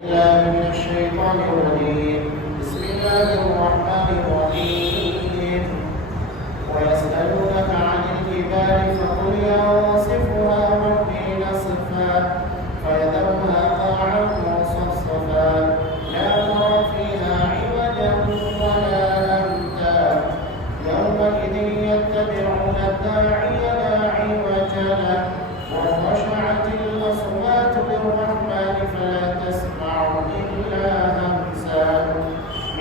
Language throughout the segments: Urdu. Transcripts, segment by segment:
الله من الشيطان الرجيم. بسم الله الرحمن الرحيم. ويسألونك عن الجبال فقل ينسفها ربي نسفا فيذرها قاعا صفصفا لا ترى فيها عوجا ولا أمتا يومئذ يتبعون الداعي لا عوج له وخشعت الأصوات للرحمن فلا تسمع إلا همسا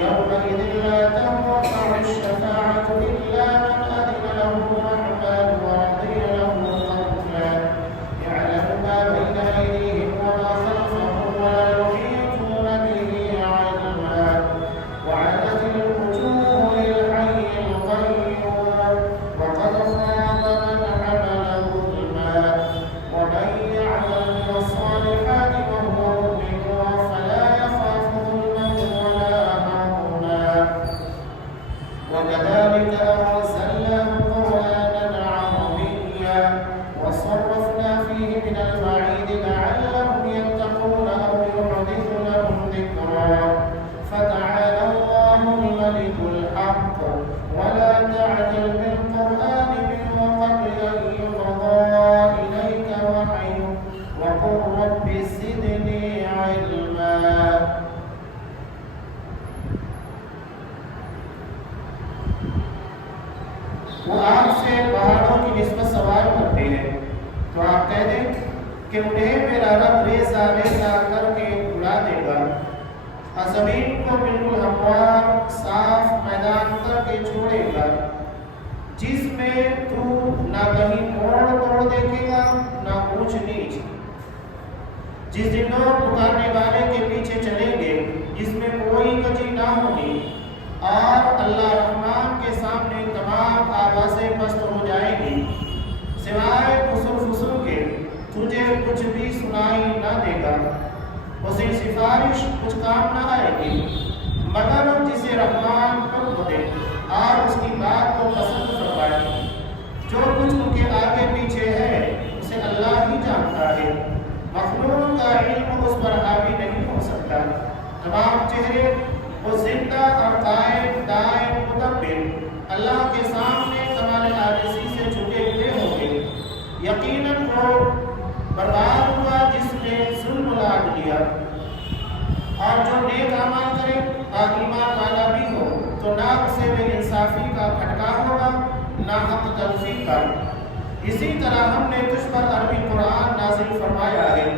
يومئذ لا تنفع الشفاعة إلا من أذن له الرحمن ورضي له قولا يعلم ما بين أيديهم وما خلفهم ولا يحيطون به علما وعنت الوجوه للحي القيوم وقد خاب من حمل ظلما ومن يعمل من الصالحات وهو مؤمن فلا يخاف ظلما ولا هضما وكذلك أرسلناه قرآنا عربيا وصرفنا فيه من الوعيد لعلهم يتقون أو يحدث لهم ذكرا فتعالى الله الملك الحق ولا تعجل بالقرآن من قبل أن يقضى إليك وحيه وقل رب زدني علما. وہ آپ سے پہاڑوں کی نسبت سوال کرتے ہیں تو آپ کہہ دیں کہ انہیں میرا رب ریزہ ریزہ کر کے اڑا دے گا اور زمین کو بالکل ہموار صاف میدان کر کے چھوڑے گا جس میں تو نہ کہیں موڑ توڑ دیکھے گا نہ اونچ نیچ، جس دن لوگ پکارنے والے کے پیچھے چلیں گے جس میں کوئی کجی نہ ہوگی اور اللہ رحمان کے سامنے تمام آوازیں پست ہو جائیں گی سوائے فسر فسر کے تجھے کچھ بھی سنائی نہ دے گا، اسے سفارش کچھ کام نہ آئے گی مگر جسے رحمان حکم دے اور اس کی بات کو پسند فرمائے۔ جو کچھ ان کے آگے پیچھے ہے اسے اللہ ہی جانتا ہے، مخلوق کا علم اس پر حاوی نہیں ہو سکتا۔ تمام چہرے وہ زندہ اور قائم دائم مدبر اللہ کے سامنے کمال عاجزی سے جھکے ہوئے ہوں گے۔ یقیناً وہ برباد ہوا جس نے ظلم لاٹ لیا، اور جو نیک اعمال کرے اور ایمان والا بھی ہو تو نہ اسے بے انصافی کا کھٹکا ہوگا نہ حق تلفی کا۔ اسی طرح ہم نے تجھ پر عربی قرآن نازل فرمایا ہے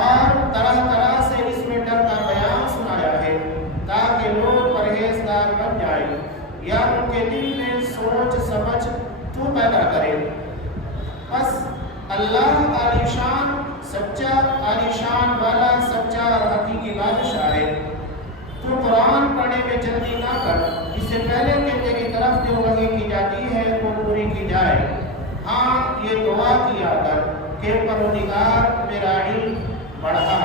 اور طرح طرح سے اس میں ڈر کا بیان سنایا ہے تاکہ لوگ پرہیزگار بن جائیں یا ان کے دل میں سوچ سمجھ تو پیدا کرے۔ بس اللہ عالیشان سچا عالیشان والا سچا اور حقیقی بادشاہ ہے۔ تو قرآن پڑھنے میں جلدی نہ کر، اس سے پہلے کہ تیری طرف جو وحی کی جاتی ہے وہ پوری کی جائے۔ ہاں یہ دعا کیا کر کہ پروردگار میرا علم بڑھا۔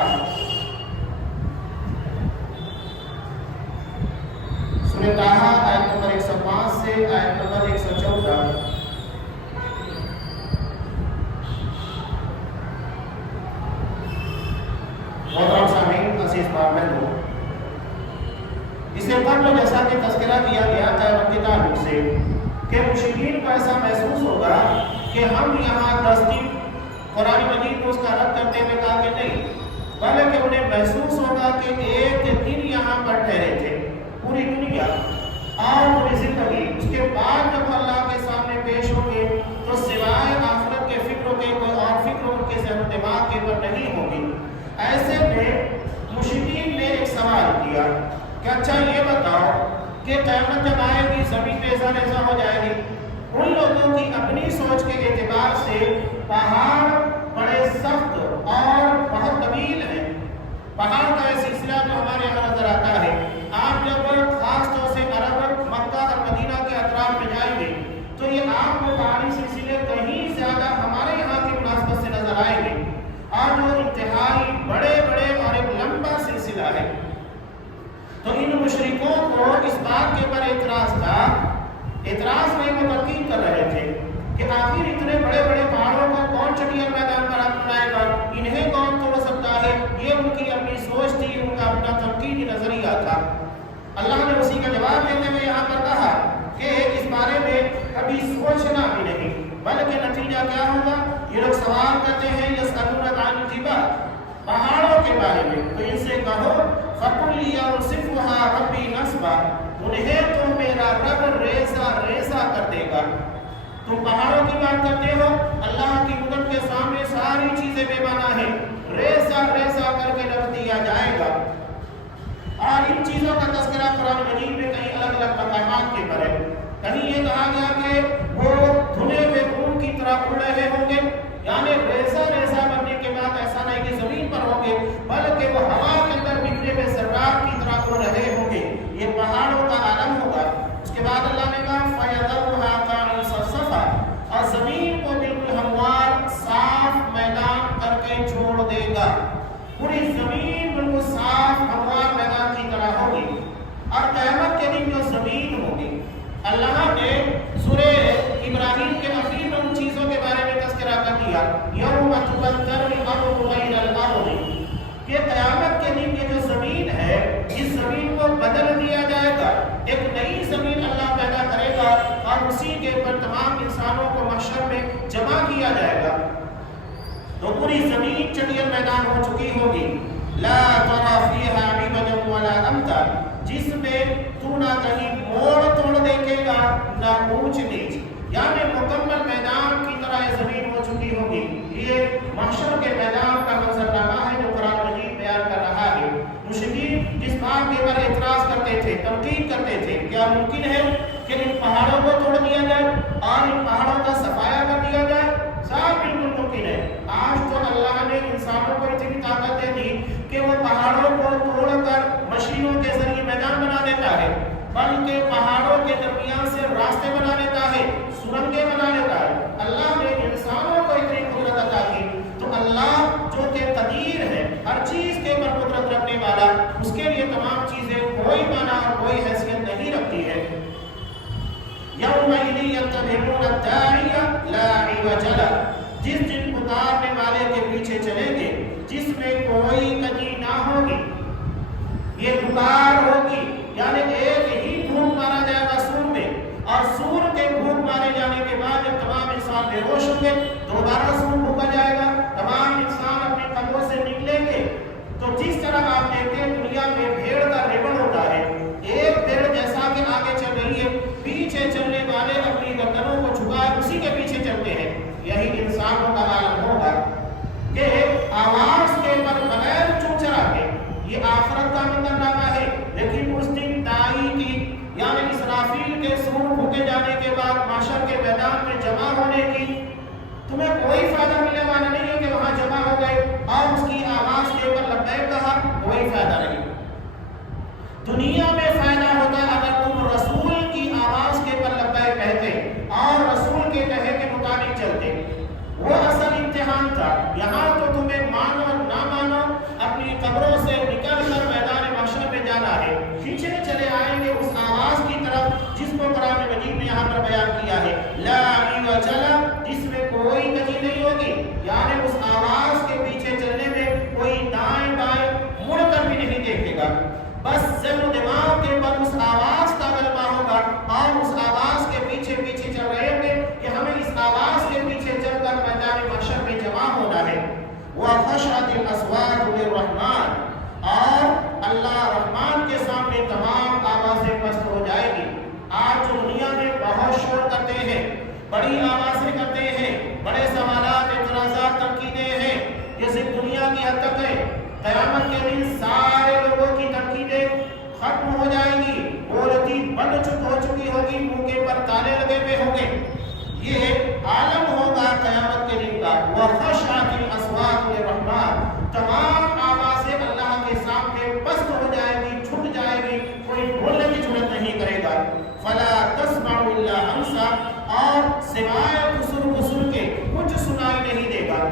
سورہ طٰہٰ آیت نمبر 105 سے آیت نمبر 114۔ محترم سامعین، عزیز بھائیو، اس سے قبل جیسا کہ تذکرہ کیا گیا تھا رب کے تعلق سے کہ مشرکین کو ایسا محسوس ہوگا کہ ہم یہاں دستی قرآن مجید کو اس کا رد کرتے ہوئے کہا کہ نہیں، بلکہ انہیں محسوس ہوگا کہ ایک دن یہاں پر ٹھہرے تھے، پوری دنیا اور پوری زندگی اس کے بعد جب اللہ کے سامنے پیش ہوں گے تو سوائے آخرت کے فکروں کے کوئی اور فکر ان کے ذہن و دماغ کے اوپر نہیں ہوگی۔ ایسے میں مشرکین نے ایک سوال کیا کہ اچھا یہ بتاؤ کہ قیامت جب آئے گی زمین ریزہ ریزہ ہو جائے گی، ان لوگوں کی اپنی سوچ کے اعتبار سے پہاڑ بڑے سخت اور بہت طویل ہیں۔ پہاڑ کا یہ سلسلہ جو ہمارے یہاں نظر آتا ہے، آپ جب خاص طور سے عرب مکہ اور مدینہ کے اطراف میں جائیں گے تو یہ آپ کو پہاڑی سلسلے کہیں زیادہ ہمارے یہاں کی مناسبت سے نظر آئیں گے، اور جو انتہائی بڑے بڑے اور ایک لمبا سلسلہ ہے۔ تو ان مشرکوں کو اس بات کے اوپر اعتراض تھا، اعتراض میں وہ تنقید کر رہے تھے کہ آخر اتنے بڑے بڑے پہاڑوں کو کون چٹیا میدان پر بنائے گا، انہیں کون توڑ سکتا ہے؟ یہ ان کی اپنی سوچ تھی، ہیں یسألونک عن الجبال، پہاڑوں کے بارے میں، تو ان سے کہو فَقُلْ يَنْسِفُهَا رَبِّي نَسْفًا، انہیں تو میرا رب ریزہ ریزہ کر دے گا۔ تم پہاڑوں کی بات کرتے ہو، اللہ کی قدرت کے سامنے ساری چیزیں بے معنی ہیں، ریزہ ریزہ کر کے رکھ دیا جائے گا۔ اور ان چیزوں کا تذکرہ قرآن مجید میں کئی الگ الگ مقامات کے پر ہے۔ کہیں یہ کہا گیا کہ وہ دھنے ہوئے خون کی طرح اڑ رہے ہوں گے، یعنی ریزہ ریزہ بننے کے بعد ایسا نہیں کہ زمین پر ہوں گے، بلکہ وہ ہوا کے اندر بکھرے ہوئے ذرات کی طرح اڑ رہے ہوں گے۔ یہ پہاڑوں کا عالم ہوگا۔ اس کے بعد اللہ نے کہا فَيَذَرُهَا قَاعًا صَفْصَفًا، اور زمین کو بالکل ہموار صاف میدان کر کے چھوڑ دے گا۔ پوری زمین بالکل صاف ہموار میدان کی طرح ہوگی۔ اور قیامت کے دن جو زمین ہوگی، اللہ نے سورہ ابراہیم کے اخیر میں ان چیزوں کے بارے میں تذکرہ کر دیا، یوم تبدل الارض غیر الارض، کہ قیامت کے دن یہ جو زمین ہے، اس زمین کو بدل دیا جائے گا، ایک نئی زمین اللہ پیدا کرے گا اور اسی کے اوپر تمام انسانوں کو محشر میں جمع کیا جائے گا۔ تو پوری زمین چٹیل میدان ہو چکی ہوگی، لا ترى فيها عوجا ولا امتا، جس میں تو نہ کہیں موڑ توڑ دیکھے گا نہ اونچ نیچ، یعنی مکمل میدان کی طرح یہ زمین ہو چکی ہوگی۔ یہ محشر کے میدان کا منظرنامہ ہے جو قرآن مجید بیان کر رہا ہے۔ مشرکین جس بات کے پر اعتراض کرتے تھے، تنقید کرتے تھے، کیا ممکن ہے کہ ان پہاڑوں کو توڑ دیا جائے اور ان پہاڑوں کا صفایا کر دیا جائے؟ صاحب بالکل ممکن ہے۔ آج تو اللہ نے انسانوں کو اتنی طاقت دے دی کہ وہ پہاڑوں کو توڑ کر مشینوں کے ذریعے میدان بنا دیتا ہے، بلکہ پہاڑوں کے درمیان سے راستے بنا دیتا ہے، سرنگیں بنا دیتا ہے۔ اللہ نے انسانوں کو اتنی قدرت عطا کی، تو اللہ جو کہ قدیر ہے، ہر چیز کے اوپر قدرت رکھنے والا، اس کے لیے تمام چیزیں کوئی معنی اور کوئی حیثیت نہیں رکھتی ہے۔ یومئذ یتبعون الداعی لا عوج لہ، جس دن پکارنے والے کے پیچھے چلیں گے جس میں کوئی کجی نہ ہوگی۔ یہ پکار ہوگی یعنی ایک ہی پھونک مارا جائے گا سور میں، اور سور کے پھونک مارے جانے کے بعد جب تمام انسان بے ہوش ہوں گے، دوبارہ سور پھونکا جائے گا، تمام انسان اپنے قبروں سے نکلیں گے۔ تو جس طرح آپ دیکھتے ہیں دنیا میں بھیڑ کا ریبن ہوتا ہے، ایک بھیڑ جیسا کہ آگے چل رہی ہے، پیچھے چلنے والے اپنی گردنوں کو جھکائے اسی کے پیچھے چلتے ہیں۔ یہی انسانوں کا عالم ہوگا کہ آواز کے پر بغیر چوچرا کے، یہ آخرت کا منظرنامہ ہے، لیکن اس دن دائی کی یعنی اسرافیل کے سور پھونکے جانے کے بعد محشر کے میدان میں جمع ہونے کی تمہیں کوئی فائدہ ملنے والا نہیں ہے کہ وہاں جمع ہو گئے اور اس کی آواز کے اوپر لبیک کہا، کوئی فائدہ نہیں۔ دنیا میں فائدہ ہوتا اگر تم رسول کی آواز کے اوپر لبیک کہتے اور رسول کے کہے کے مطابق چلتے، وہ اصل امتحان تھا۔ یہاں تو تمہیں مانو نہ مانو اپنی قبروں سے نکل کر میدان محشر میں جانا ہے، کھینچے چلے آئیں گے اس آواز کی طرف جس کو قرآن مجید نے یہاں پر بیان کیا ہے، لا عوج لہ، جس میں کوئی کجی نہیں ہوگی، یعنی اس آواز کے پیچھے چلنے میں کوئی دائیں بائیں مڑ کر بھی نہیں دیکھے گا، بس ذہن و دماغ کے اوپر اس آواز کا غلبہ ہوگا اور اس آواز کے پیچھے پیچھے چل رہے ہوں گے کہ ہمیں اس آواز کے پیچھے چل کر میدان محشر میں جمع ہونا ہے۔ وَخَشَعَتِ الْأَصْوَاتُ لِلرَّحْمَٰنِ، اور اللہ رحمان کے سامنے تمام آوازیں پست ہو جائے گی۔ آج جو دنیا میں بہت شور کرتے ہیں، بڑی آوازیں کرتے ہیں، بڑے سوالات اعتراضات تنقیدیں ہیں، یہ صرف دنیا کی حد تک ہے۔ قیامت کے دن سارے لوگوں کی تنقیدیں ختم ہو جائیں گی، بولتی بند ہو چکی ہوگی، منہ کے پر تالے لگے ہوئے ہوں گے۔ یہ عالم ہوگا قیامت کے دن کا۔ وَخَشَعَتِ الْأَصْوَاتُ لِلرَّحْمَٰنِ، تمام آوازیں اللہ کے سامنے پست ہو جائے گی، چھٹ جائے گی، کوئی بولنے کی جرات نہیں کرے گا۔ فَلَا تَسْمَعُ إِلَّا هَمْسًا، اور سوائے غسل غسل کے کچھ سنائی نہیں دے گا۔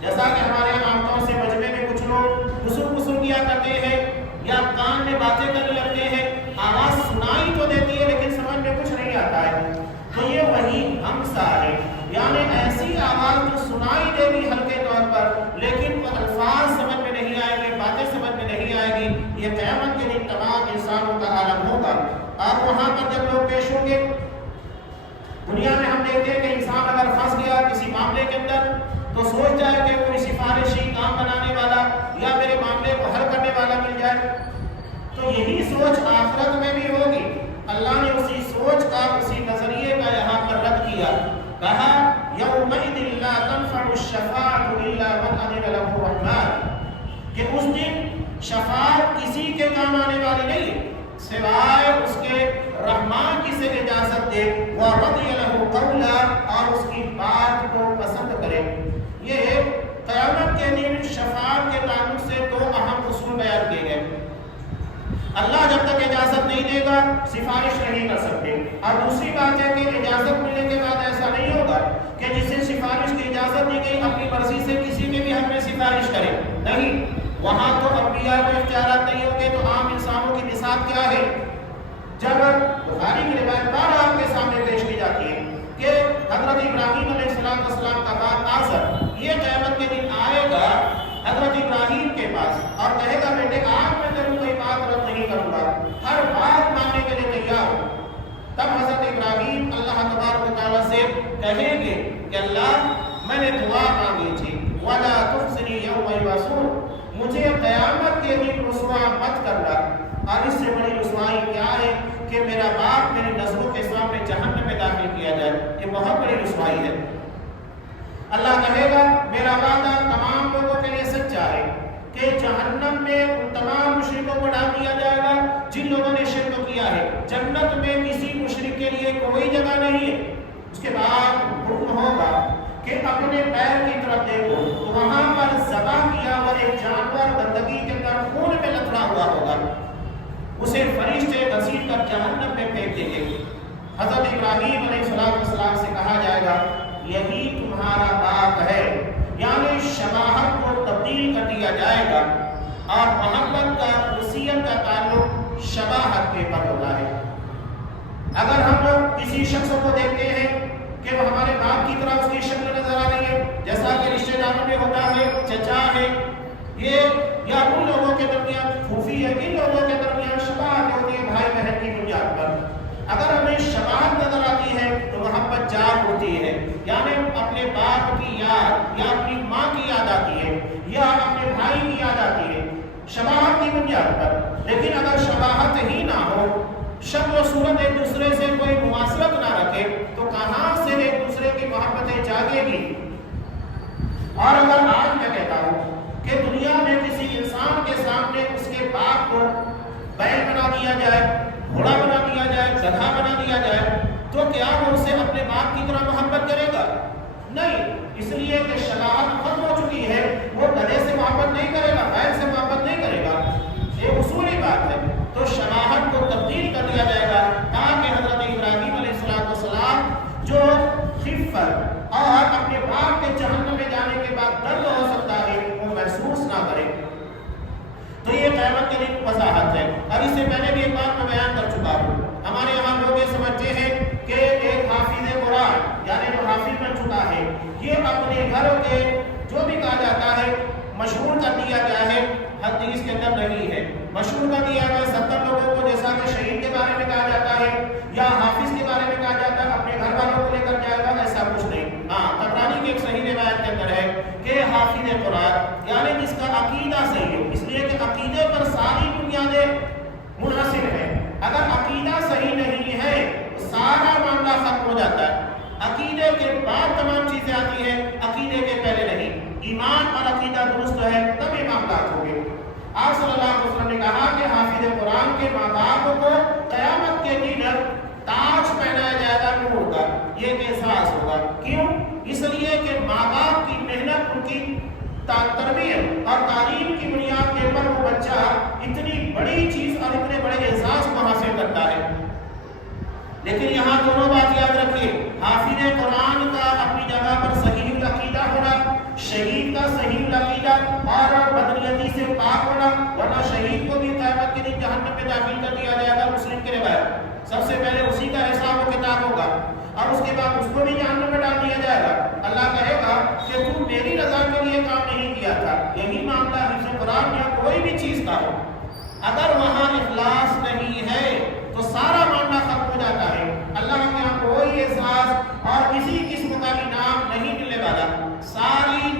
جیسا کہ ہمارے عام طور سے مجمع میں کچھ لوگ غسل کیا کرتے ہیں یا کان میں باتیں کرنے لگتے ہیں، آواز سنائی تو دیتی ہے لیکن سمجھ میں کچھ نہیں آتا ہے، تو یہ وہی ہمسا ہے، یعنی ایسی آواز جو سنائی دے گی ہلکے طور پر لیکن الفاظ سمجھ میں نہیں آئیں گے، باتیں سمجھ میں نہیں آئے گی۔ یہ قیامت کے دن تمام انسانوں کا عالم ہوگا۔ اور وہاں پر جب لوگ پیش ہوں گے، دنیا میں ہم دیکھتے ہیں کہ انسان اگر پھنس گیا کسی معاملے کے اندر تو سوچتا ہے کہ کوئی سفارشی کام بنانے والا یا میرے معاملے کو حل کرنے والا مل جائے. تو یہی سوچ آخرت میں بھی ہوگی. اللہ نے اسی سوچ کا, اسی نظریے کا یہاں پر رد کیا. کہا یومئذ لا تنفع الشفاعۃ الا من اذن له الرحمن, کہ اس دن شفاعت کسی کے کام آنے والی نہیں سوائے اس کے رحمان کسے اجازت دے, وَرَضِيَ لَهُ قَوْلًا, اور اس کی بات کو پسند کرے. یہ قیامت کے دن شفاعت کے تعلق سے دو اہم اصول بیان کیے گئے. اللہ جب تک اجازت نہیں دے گا سفارش نہیں کر سکتے. اور دوسری بات ہے کہ اجازت ملنے کے بعد ایسا نہیں ہوگا کہ جسے سفارش کی اجازت دی گئی اپنی مرضی سے کسی کے بھی حق میں سفارش کرے. نہیں, وہاں تو انبیاء کو اختیارات نہیں ہوں گے. تو عام انسانوں کی مثال کیا ہے؟ جب بخاری کی روایت بار آپ کے سامنے پیش کی جاتی ہے کہ حضرت ابراہیم علیہ السلام کا باپ آزر یہ قیامت کے دن آئے گا حضرت ابراہیم کے پاس اور کہے گا بیٹے آج میں تیری کوئی بات رد نہیں کروں گا, ہر بات ماننے کے لیے تیار ہوں. تب حضرت ابراہیم اللہ تبارک و تعالیٰ سے کہیں گے کہ اللہ میں نے دعا مانگی تھی وَلَا تُخْزِنِي يَوْمَ يُبْعَثُونَ, مجھے قیامت کے دن رسوا مت کرنا. اور اس سے بڑی رسوائی کیا ہے کہ میرا باپ میری نظروں کے سامنے جہنم میں داخل کیا جائے. یہ بہت بڑی رسوائی ہے. اللہ کہے گا میرا وعدہ تمام لوگوں کے لیے سچا ہے کہ جہنم میں ان تمام مشرکوں کو ڈال دیا جائے گا جن لوگوں نے شرک کیا ہے. جنت میں کسی مشرک کے لیے کوئی جگہ نہیں ہے. اس کے بعد حکم ہوگا کہ اپنے پیر کی طرف دیکھو تو وہاں پر ذبح کیا ہوا ایک جانور گندگی کے اندر خون میں لتڑا ہوا ہوگا. اسے فرشتے گھسیٹ کر جہنم میں پھینک دیں گے. حضرت ابراہیم علیہ السلام سے کہا جائے گا یہی تمہارا باپ ہے, یعنی شباہت کو تبدیل کر دیا جائے گا اور محبت کا وصیت کا تعلق شباہت کے پر ہوتا ہے. اگر ہم لوگ کسی شخص کو دیکھتے ہیں کہ وہ ہمارے باپ کی طرح اس کی شکل نظر آ رہی ہے, جیسا کہ رشتے داروں میں ہوتا ہے چچا ہے یہ, یا ان لوگوں کے درمیان پھوپھی ہے, ان لوگوں کے درمیان شباہت ہوتی ہے بھائی بہن کی بنیاد پر. اگر ہمیں شباہت نظر آتی ہے تو محبت جاگ ہوتی ہے, یعنی اپنے باپ کی یاد یا اپنی ماں کی یاد آتی ہے یا اپنے بھائی کی یاد آتی ہے شباہت کی بنیاد پر. لیکن اگر شباہت ہی نہ ہو, شکل و صورت ایک دوسرے سے کوئی مماثلت نہ رکھے تو کہاں سے ایک دوسرے کی محبتیں جاگے گی. اور اگر آج میں کہتا ہوں کہ دنیا میں کسی انسان کے سامنے اس کے باپ کو بیل بنا دیا جائے, گھوڑا بنا دیا جائے, گدھا بنا دیا جائے, تو کیا وہ اسے اپنے باپ کی طرح محبت کرے گا؟ نہیں, اس لیے کہ شباہت ختم ہو چکی ہے. وہ گدھے سے محبت نہیں کرے گا, بیل سے محبت نہیں کرے گا. یہ اصولی بات ہے. تو شباہت کو تبدیل کر دیا جائے گا تاکہ حضرت ابراہیم علیہ السلام جو خفت اور اپنے باپ کے جہنم میں جانے کے بعد درد ہو سکتا ہے وہ محسوس نہ کرے. تو یہ قیامت کے دن وضاحت ہے. اور اس سے پہلے بھی ایک بات میں بیان کر چکا ہوں. ہمارے یہاں لوگ یہ سمجھتے ہیں کہ ایک حافظ قرآن یعنی جو حافظ بن چکا ہے یہ اپنے گھر کے جو بھی کہا جاتا ہے مشہور کر دیا گیا ہے, حدیث کے اندر نہیں ہے. مشہور کر دیا گیا 70 لوگوں کو, جیسا کہ شہید کے بارے میں کہا جاتا ہے یا حافظ کے بارے میں کہا جاتا ہے اپنے گھر والوں کو لے کر جائے گا, ایسا کچھ نہیں. ہاں, طبرانی کی ایک صحیح روایت کے اندر ہے کہ حافظ قرآن یعنی جس کا عقیدہ صحیح ہو, اس لیے کہ عقیدے پر ساری بنیادیں منحصر ہیں. اگر عقیدہ صحیح نہیں ہے تو سارا معاملہ ختم ہو جاتا ہے. عقیدے کے بعد تمام چیزیں آتی ہیں, عقیدے کے پہلے نہیں. ایمان اور عقیدہ درست ہے تب یہ معاملات ہوں گے. آپ صلی اللہ علیہ وسلم نے کہا کہ حافظ قرآن کے ماں باپ کو قیامت کے دن تاج پہنایا جائے گا نور کا. یہ ایک احساس ہوگا. کیوں؟ اس لیے کہ ماں باپ کی محنت, ان کی تربیت اور تعلیم کی بنیاد کے اوپر وہ بچہ اتنی بڑی چیز اور اتنے بڑے احساس کو حاصل کرتا ہے. لیکن یہاں دونوں بات یاد رکھیے, حافظ قرآن کا اپنی جگہ پر صحیح العقیدہ ہونا, شہید کا صحیح العقیدہ اور بدنیتی سے پاک ہونا, ورنہ شہید کو بھی قیامت کے دن جہنم میں داخل کر دیا جائے گا. مسلم کی روایت, سب سے پہلے اسی کا حساب و کتاب ہوگا اور اس کے بعد اس کو بھی جہنم میں ڈال دیا جائے گا. اللہ کہے گا کہ تم میری رضا کے لیے کام نہیں کیا تھا. یہی معاملہ حفظ قرآن یا کوئی بھی چیز کا ہو, اگر وہاں اخلاص نہیں ہے تو سارا معاملہ ختم ہو جاتا ہے. اللہ کے یہاں کوئی احساس اور کسی قسم کا انعام نہیں ملنے والا. ساری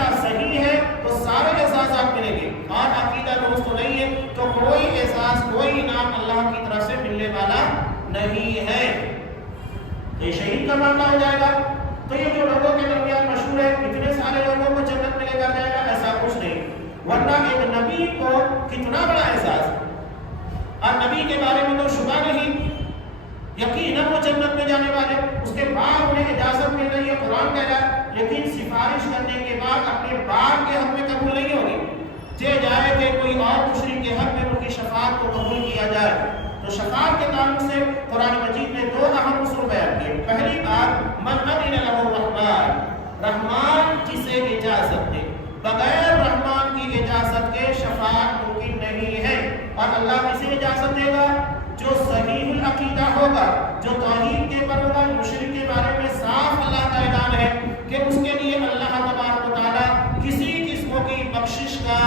عقیدہ صحیح ہے تو سارے احساسات ملیں گے، اور عقیدہ درست تو نہیں ہے تو کوئی احساس کوئی انعام اللہ کی طرف سے ملنے والا نہیں ہے، تو یہ شہید کا معاملہ ہو جائے گا۔ تو یہ جو لوگوں کے درمیان مشہور ہے اتنے سارے لوگوں کو جنت میں لے کر جائے گا، ایسا کچھ نہیں، ورنہ ایک نبی کو کتنا بڑا احساس، اور نبی کے بارے میں تو شبہ نہیں، یقیناً وہ جنت میں جانے والے، اس کے بعد انہیں اجازت مل رہی ہے، قرآن کہہ رہا ہے، لیکن سفارش کرنے کے بعد اپنے باپ کے حق میں قبول نہیں ہوگی، چاہے جائے کہ کوئی اور مشرک کے حق میں ان کی شفاعت کو قبول کیا جائے۔ تو شفاعت کے تعلق سے قرآن مجید نے دو اہم اصول بیان کیے۔ پہلی بات، من اذن لہ الرحمن، رحمان جسے اجازت دے، بغیر رحمان کی اجازت کے شفاعت ممکن نہیں ہے، اور اللہ کسے اجازت دے گا؟ جو صحیح العقیدہ ہوگا، جو توحید کے پر ہوگا، مشرک کے بارے میں صاف اللہ کا اعلان ہے کہ اس کے لیے اللہ تبارک و تعالیٰ کسی قسم کی بخشش کا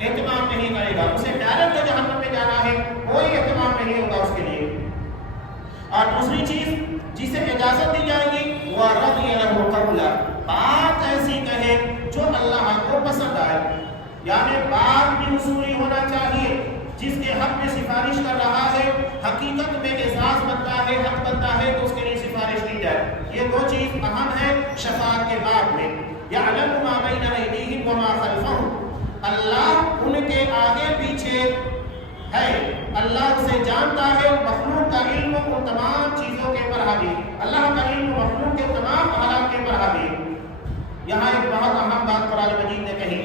اہتمام نہیں کرے گا، اسے ڈائریکٹ جہنم میں جانا ہے، کوئی اہتمام نہیں ہوگا اس کے لیے۔ اور دوسری چیز جسے اجازت دی جائے گی، وہ رضی لہ قولا، بات ایسی کہے جو اللہ کو پسند آئے، یعنی بات بھی اصولی ہونا چاہیے، جس کے حق میں سفارش کر رہا ہے حقیقت میں احساس بنتا ہے، حق بنتا ہے تو اس کے لیے سفارش کی جائے۔ یہ دو چیز اہم ہے شفاعت کے باب میں۔ یعلم ما بین ایدیہم وما خلفہم، اللہ ان کے آگے پیچھے ہے، اللہ اسے جانتا ہے، مخلوق کا علم ان تمام چیزوں کے پر حاوی، اللہ کا علم مخلوق کے تمام حالات کے پر حاوی۔ یہاں ایک بہت اہم بات قرآن مجید نے کہی،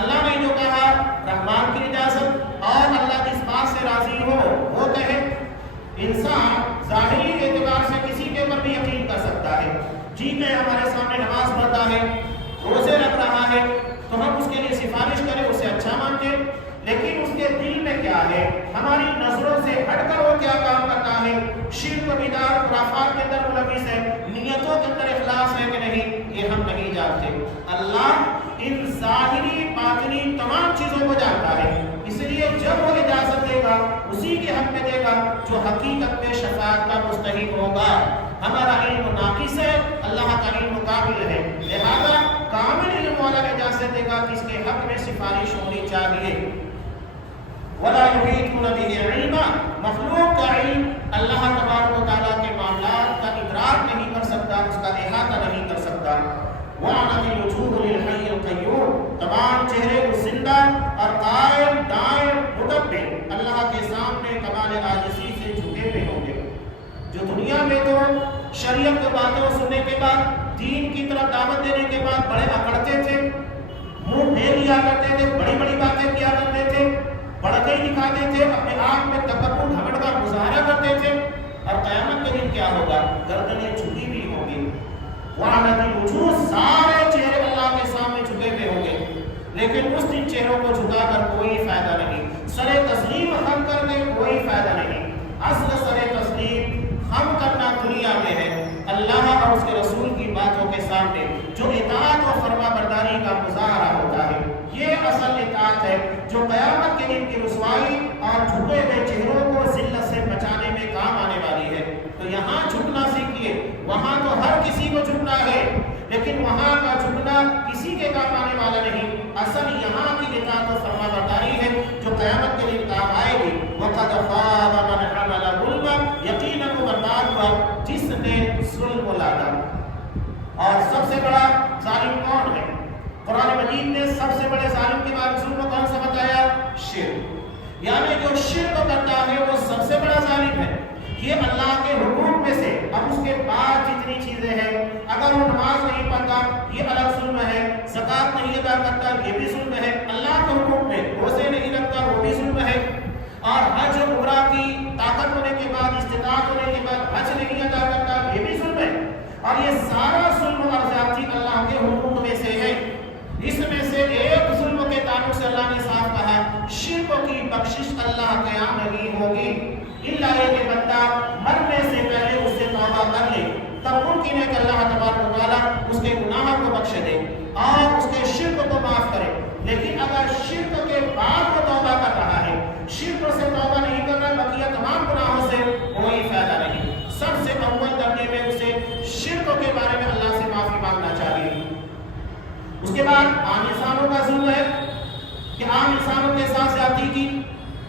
اللہ نے جو کہا رحمان کی اجازت، اور اللہ جس بات سے راضی ہو وہ کہے۔ انسان ظاہری اعتبار سے کسی کے اوپر بھی یقین کر سکتا ہے، جی کہ ہمارے سامنے نماز پڑھتا ہے، روزے رکھ رہا ہے، تو ہم اس کے لیے سفارش کریں، اسے اچھا مانتے، لیکن اس کے دل میں کیا ہے، ہماری نظروں سے ہٹ کر وہ کیا کام کرتا ہے، شرک و بدعت خرافات کے اندر ملوث ہے، نیتوں کے اندر اخلاص ہے کہ نہیں، یہ ہم نہیں جانتے۔ اللہ ان ظاہری باطنی تمام چیزوں کو جانتا ہے، اس لیے جب وہ اجازت دے گا اسی کے حق میں دے گا جو حقیقت میں شفاعت کا مستحق ہوگا۔ ہمارا علم ناقص ہے، اللہ کا علم کامل ہے، لہذا کامل علم والا اجازت دے گا کہ اس کے حق میں سفارش ہونی چاہیے۔ وَلَا يُحِيطُونَ بِهِ عِلْمًا، مخلوق کا علم اللہ تبارک و تعالیٰ کے معاملات کا ادراک نہیں کر سکتا، اس کا احاطہ نہیں کر سکتا۔ وَعَنَتِ الْوُجُوهُ لِلْحَيِّ الْقَيُّومِ، تمام چہرے اس زندہ اور قائم دائم مدبر اللہ کے سامنے کمال عاجزی سے جھکے ہوئے ہوں گے۔ جو دنیا میں تو شریعت کی باتوں سننے کے بعد، دین کی طرف دعوت دینے کے بعد بڑے اکڑتے تھے، منہ پھیر لیا کرتے تھے، بڑی بڑی باتیں کیا کرتے تھے، بڑکے دکھاتے تھے، اپنے آپ میں تکبر گھمنڈ کا مظاہرہ کرتے تھے، اور قیامت کے دن کیا ہوگا؟ گردنیں جھکی ہوئی ہوں گی۔ وعنت الوجوہ، سارے چہرے اللہ کے سامنے جھکے ہوئے ہوں گے، لیکن اس دن چہروں کو جھکا کر کوئی فائدہ نہیں، سر تسلیم خم کر کے کوئی فائدہ نہیں۔ اصل سر تسلیم خم کرنا دنیا میں ہے، اللہ اور اس کے رسول کی باتوں کے سامنے جو اطاعت و فرما برداری کا مظاہرہ ہوتا ہے، یہ اصل اطاعت ہے جو قیامت کے دن کی رسوائی اور جھکے ہوئے چہروں کو ذلت سے بچانے میں کام آنے والی ہے۔ تو یہاں جھکنا سیکھیے، وہاں تو ہر کسی کو جھکنا ہے، لیکن وہاں کا جھکنا کسی کے کام آنے والا نہیں، اصل یہاں کی اطاعت و فرما برداری ہے جو قیامت کے دن کام آئے گی۔ وَقَدْ خَابَ مَنْ حَمَلَ ظُلْمًا، یقیناً وہ برباد ہوا جس نے ظلم لادا۔ اور سب سے بڑا ظالم کون ہے؟ قرآن مجید نے سب سے بڑے ظالم کے بعد ظلم کو کون سا بتایا؟ شرک، یعنی جو شرک کرتا ہے وہ سب سے بڑا ظالم ہے۔ یہ اللہ کے حقوق میں سے، اب اس کے بعد جتنی چیزیں ہیں، اگر وہ نماز نہیں پڑھتا یہ الگ ظلم ہے، زکوٰۃ نہیں ادا کرتا یہ بھی ظلم ہے، اللہ کے حقوق میں روزے نہیں رکھتا وہ بھی ظلم ہے، اور حج عمرہ کی طاقت ہونے کے بعد، استطاعت ہونے کے بعد حج نہیں ادا کرتا یہ بھی ظلم ہے، اور یہ سارا ظلم اور زیادتی اللہ کے حقوق میں سے ہے۔ اس میں سے ایک ظلم کے تعلق سے اللہ نے صاف کہا، شرک کی بخشش اللہ کے یہاں نہیں ہوگی، الا یہ کہ بندہ مرنے سے پہلے اس سے توبہ کر لے، تب ممکن ہے کہ اللہ تبارک و تعالیٰ اس کے گناہ کو بخش دے اور اس کے شرک کو معاف کرے۔ لیکن اگر شرک کے بعد وہ توبہ کر رہا ہے، شرک سے توبہ نہیں کر رہا، بقیہ تمام گناہوں سے کوئی فائدہ نہیں۔ سب سے اول درجے میں اسے شرک کے بارے میں اللہ سے معافی مانگنا چاہیے۔ اس کے بعد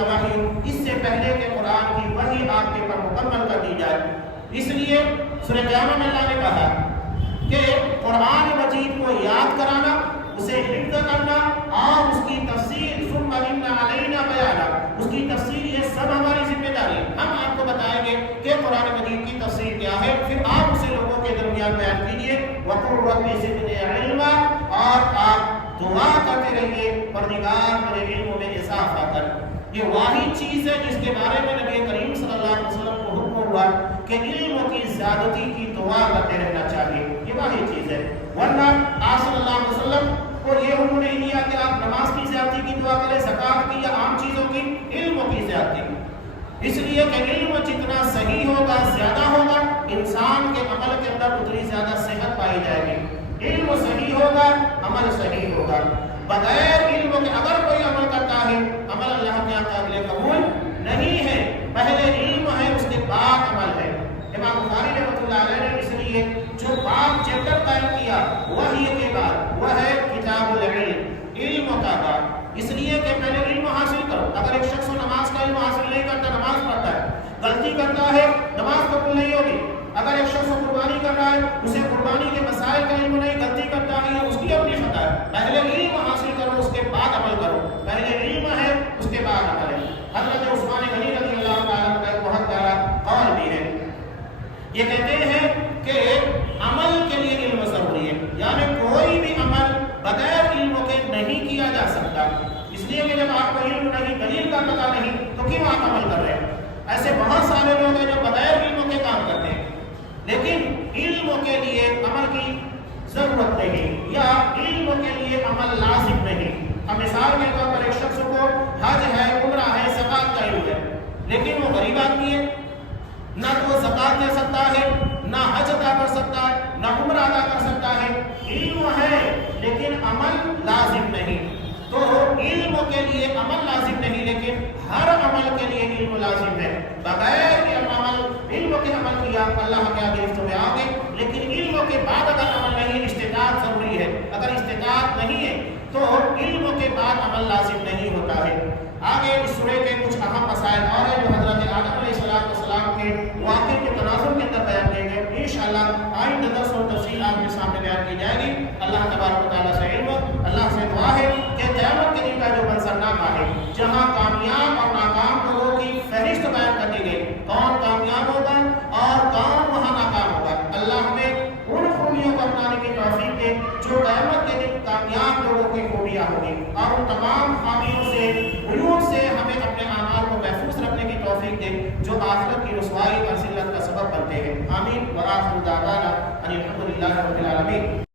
کا وحی، اس سے پہلے کہ قرآن کی وحی آپ کے پر مکمل کر دی جائے۔ اس لیے سورہ قیامہ میں اللہ نے کہا کہ قرآن مجید کو یاد کرانا، اسے حفظ کرنا اور اس کی تفسیر ثم ان علینا بیانا، اس کی تفسیر، یہ سب ہماری ذمہ داری ہے۔ ہم آپ کو بتائیں گے کہ قرآن مجید کی تفسیر کیا ہے، پھر آپ اسے لوگوں کے درمیان بیان کیجیے۔ وَقُلْ رَبِّ زِدْنِی عِلْمًا، اور آپ دعا کرتے رہیے پروردگار میرے علم میں اضافہ کر۔ یہ واحد چیز ہے جس کے بارے میں نبی کریم صلی اللہ علیہ وسلم کو حکم ہوا کہ علم کی زیادتی کی دعا کرتے رہنا چاہیے، یہ واحد چیز ہے۔ ورنہ آپ صلی اللہ علیہ وسلم کو یہ حکم نہیں دیا کہ آپ نماز کی زیادتی کی دعا کریں، زکات کی یا عام چیزوں کی، علم کی زیادتی۔ اس لیے کہ علم جتنا صحیح ہوگا، زیادہ ہوگا، انسان کے عمل کے اندر اتنی زیادہ صحت پائی جائے گی۔ علم صحیح ہوگا، عمل صحیح ہوگا۔ بغیر علم کے اگر کوئی عمل کرتا ہے، عمل اللہ کے یہاں قابل قبول نہیں ہے۔ پہلے علم ہے، اس کے بعد عمل ہے۔ امام بخاری رحمۃ اللہ علیہ نے اس لیے جو باب چیپٹر قائم کیا وحی کے بعد، وہ ہے کتاب العلم، علم کا باب۔ اس لیے کہ پہلے علم حاصل کرو۔ اگر ایک شخص نماز کا علم حاصل نہیں کرتا، نماز پڑھتا ہے، غلطی کرتا ہے، نماز قبول نہیں ہوگی۔ اگر ایک شخص قربانی کر رہا ہے، اسے قربانی کے مسائل کا علم نہیں، غلطی کرتا ہے، اس کی اپنی خطا ہے۔ پہلے علم حاصل کرو، اس کے بعد عمل کرو۔ پہلے علم ہے، اس کے بعد عمل ہے۔ حضرت عثمان غنی رضی اللہ تعالیٰ کا ایک بہت پیارا قول بھی ہے، یہ کہتے ہیں کہ عمل کے لیے علم ضروری ہے، یعنی کوئی بھی عمل بغیر علم کے نہیں کیا جا سکتا۔ اس لیے کہ جب آپ کو علم نہیں، دلیل کا پتہ نہیں، تو کیوں آپ عمل کر رہے ہیں؟ ایسے بہت سارے لوگ ہیں جو بغیر علم کے کام کرتے ہیں، لیکن علم کے لیے عمل کی ضرورت نہیں، یا علم کے لیے عمل لازم نہیں۔ ہم مثال کے طور پر ایک شخص کو حج ہے، عمرہ ہے، زکات کا علم ہے، لیکن وہ غریب آدمی ہے، نہ تو وہ زکات دے سکتا ہے، نہ حج ادا کر سکتا ہے، نہ عمرہ ادا کر سکتا ہے۔ علم ہے لیکن عمل لازم نہیں۔ تو علم کے لیے عمل لازم نہیں، لیکن ہر عمل کے لیے علم لازم ہے۔ بغیر علم کے عمل کیا اللہ کے آگے گفتگو میں آگے، لیکن علم کے بعد اگر عمل نہیں، استطاعت ضروری ہے۔ اگر استطاعت نہیں ہے تو علم کے بعد عمل لازم نہیں ہوتا ہے۔ آگے اس سورے کے کچھ اہم مسائل اور ہیں جو حضرت آدم علیہ السلام کے واقعے کے تناظر کے اندر بیان کیے گئے۔ انشاءاللہ آئندہ درس اور تفصیل آپ کے سامنے بیان کی جائے گی۔ اللہ تبارک و تعالیٰ سے علم، اللہ سے دعا ہے کہ قیامت کے دن کا جو منظرنامہ ہے، جہاں کامیاب اور ناکام لوگوں کی فہرست بیان کر دی گئی، کون کامیاب ہوگا اور کون وہاں ناکام ہوگا، اللہ ہمیں ان خوبیوں کو اپنانے کی توفیق دے جو قیامت کے دن کامیاب لوگوں کی خوبیاں ہوگی، اور ان تمام خامیوں سے، عیوب سے ہمیں اپنے اعمال کو محفوظ رکھنے کی توفیق دے جو آخرت کی رسوائی اور ذلت کا سبب بنتے ہیں۔ آمین۔ وآخر دعوانا ان الحمد للہ رب العالمین۔